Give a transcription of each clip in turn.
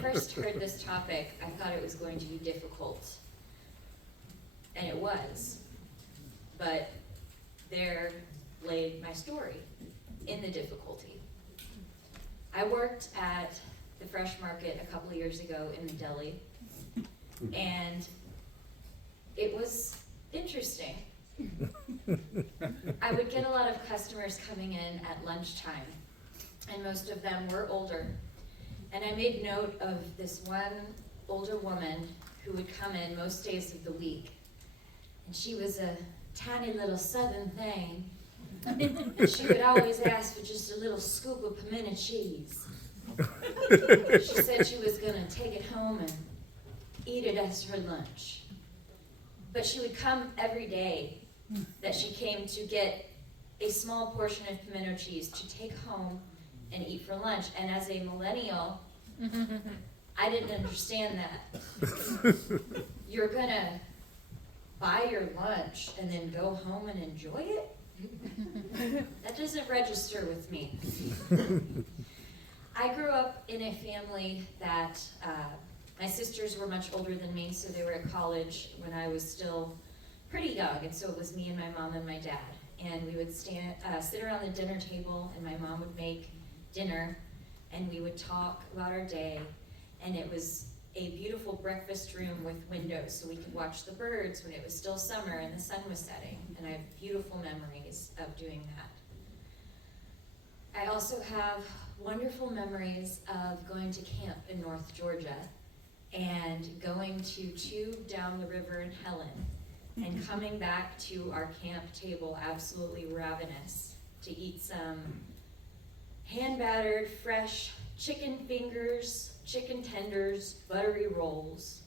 first heard this topic, I thought it was going to be difficult. And it was. But there laid my story in the difficulty. I worked at the Fresh Market a couple of years ago in the deli, and it was interesting. I would get a lot of customers coming in at lunchtime, and most of them were older. And I made note of this one older woman who would come in most days of the week. And she was a tiny little southern thing. And she would always ask for just a little scoop of pimento cheese. She said she was going to take it home and eat it as her lunch. But she would come every day that she came to get a small portion of pimento cheese to take home and eat for lunch. And as a millennial, I didn't understand that. You're going to buy your lunch and then go home and enjoy it? That doesn't register with me. I grew up in a family that my sisters were much older than me, so they were at college when I was still pretty young, and so it was me and my mom and my dad. And we would sit around the dinner table, and my mom would make dinner, and we would talk about our day, and it was a beautiful breakfast room with windows so we could watch the birds when it was still summer and the sun was setting, and I have beautiful memories of doing that. I also have wonderful memories of going to camp in North Georgia and going to tube down the river in Helen and coming back to our camp table absolutely ravenous to eat some hand-battered, fresh chicken fingers, chicken tenders, buttery rolls.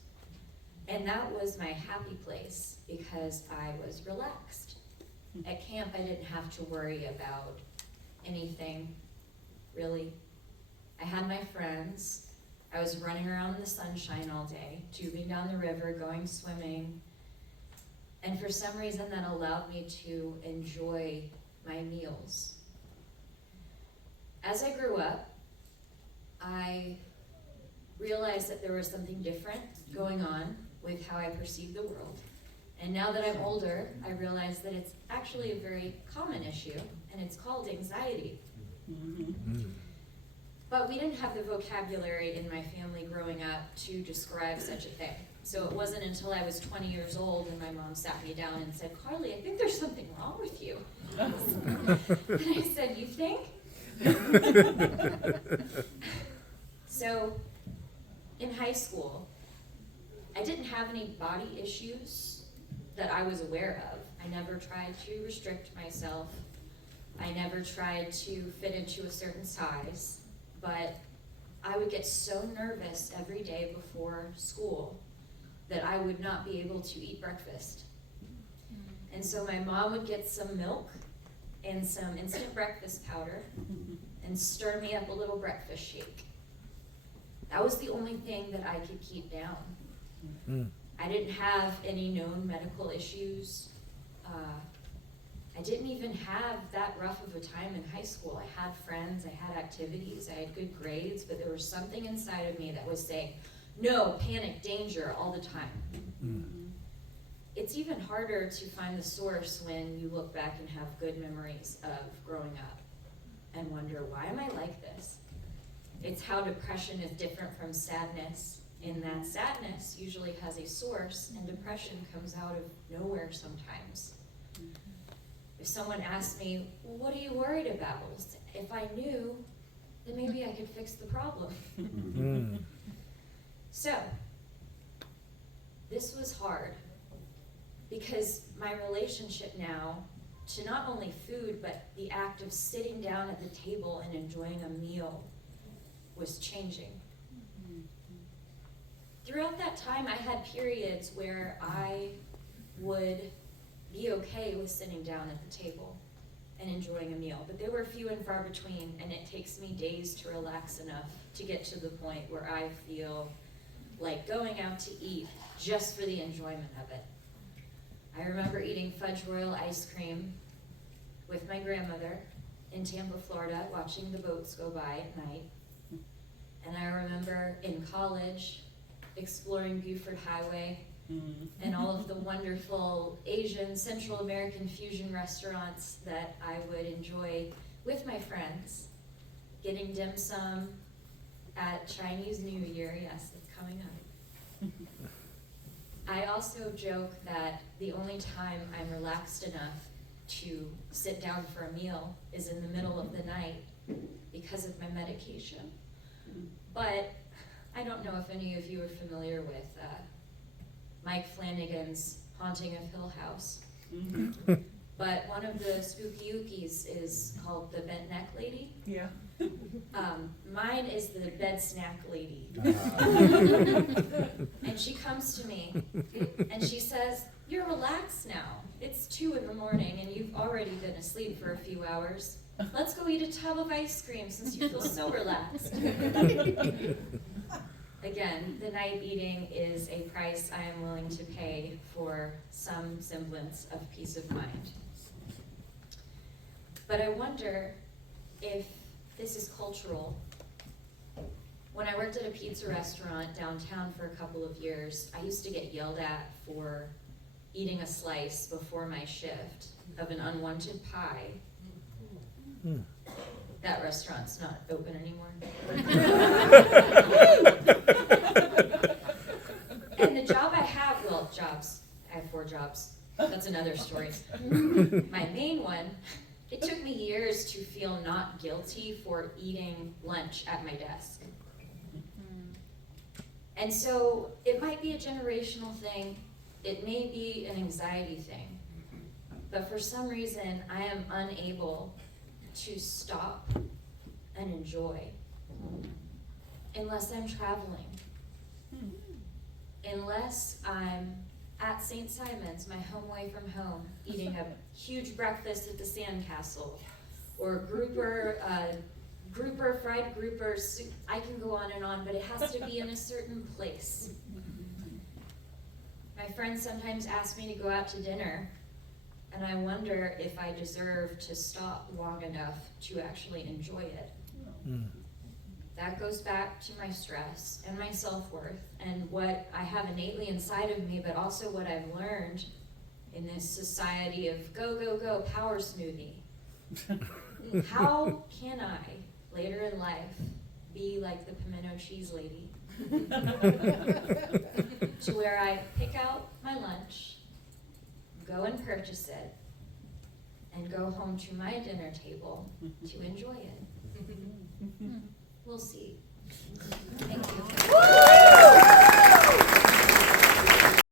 And that was my happy place because I was relaxed. At camp, I didn't have to worry about anything, really. I had my friends. I was running around in the sunshine all day, tubing down the river, going swimming. And for some reason, that allowed me to enjoy my meals. As I grew up, I realized that there was something different going on with how I perceived the world. And now that I'm older, I realize that it's actually a very common issue, and it's called anxiety. But we didn't have the vocabulary in my family growing up to describe such a thing. So it wasn't until I was 20 years old and my mom sat me down and said, "Carley, I think there's something wrong with you." And I said, "You think?" So in high school, I didn't have any body issues that I was aware of. I never tried to restrict myself. I never tried to fit into a certain size, but I would get so nervous every day before school that I would not be able to eat breakfast. And so my mom would get some milk and some instant breakfast powder and stir me up a little breakfast shake. That was the only thing that I could keep down. I didn't have any known medical issues. I didn't even have that rough of a time in high school. I had friends, I had activities, I had good grades, but there was something inside of me that was saying, no, panic, danger, all the time. It's even harder to find the source when you look back and have good memories of growing up and wonder, why am I like this? It's how depression is different from sadness, in that sadness usually has a source and depression comes out of nowhere sometimes. If someone asked me, well, what are you worried about? If I knew, then maybe I could fix the problem. So, this was hard because my relationship now to not only food, but the act of sitting down at the table and enjoying a meal was changing. Throughout that time, I had periods where I would be okay with sitting down at the table and enjoying a meal, but they were few and far between, and it takes me days to relax enough to get to the point where I feel like going out to eat just for the enjoyment of it. I remember eating fudge royal ice cream with my grandmother in Tampa, Florida, watching the boats go by at night. And I remember in college exploring Buford Highway and all of the wonderful Asian, Central American fusion restaurants that I would enjoy with my friends. Getting dim sum at Chinese New Year, yes, it's coming up. I also joke that the only time I'm relaxed enough to sit down for a meal is in the middle of the night because of my medication. But I don't know if any of you are familiar with Mike Flanagan's Haunting of Hill House. But one of the spooky ookies is called the Bent Neck Lady. Yeah. Mine is the Bed Snack Lady. And she comes to me and she says, "You're relaxed now. It's 2 in the morning and you've already been asleep for a few hours. Let's go eat a tub of ice cream since you feel so relaxed." Again, the night eating is a price I am willing to pay for some semblance of peace of mind. But I wonder if this is cultural. When I worked at a pizza restaurant downtown for a couple of years, I used to get yelled at for eating a slice before my shift of an unwanted pie. That restaurant's not open anymore. And the job I have, well, jobs, I have 4 jobs. That's another story. My main one, it took me years to feel not guilty for eating lunch at my desk. And so it might be a generational thing, it may be an anxiety thing, but for some reason I am unable to stop and enjoy unless I'm traveling, unless I'm at St. Simon's, my home away from home, eating a huge breakfast at the Sandcastle, or grouper fried grouper soup. I can go on and on, but it has to be in a certain place. My friends sometimes ask me to go out to dinner, and I wonder if I deserve to stop long enough to actually enjoy it. That goes back to my stress and my self-worth and what I have innately inside of me, but also what I've learned in this society of go, go, go, power smoothie. How can I, later in life, be like the pimento cheese lady? To where I pick out my lunch, go and purchase it, and go home to my dinner table to enjoy it. We'll see. Thank you.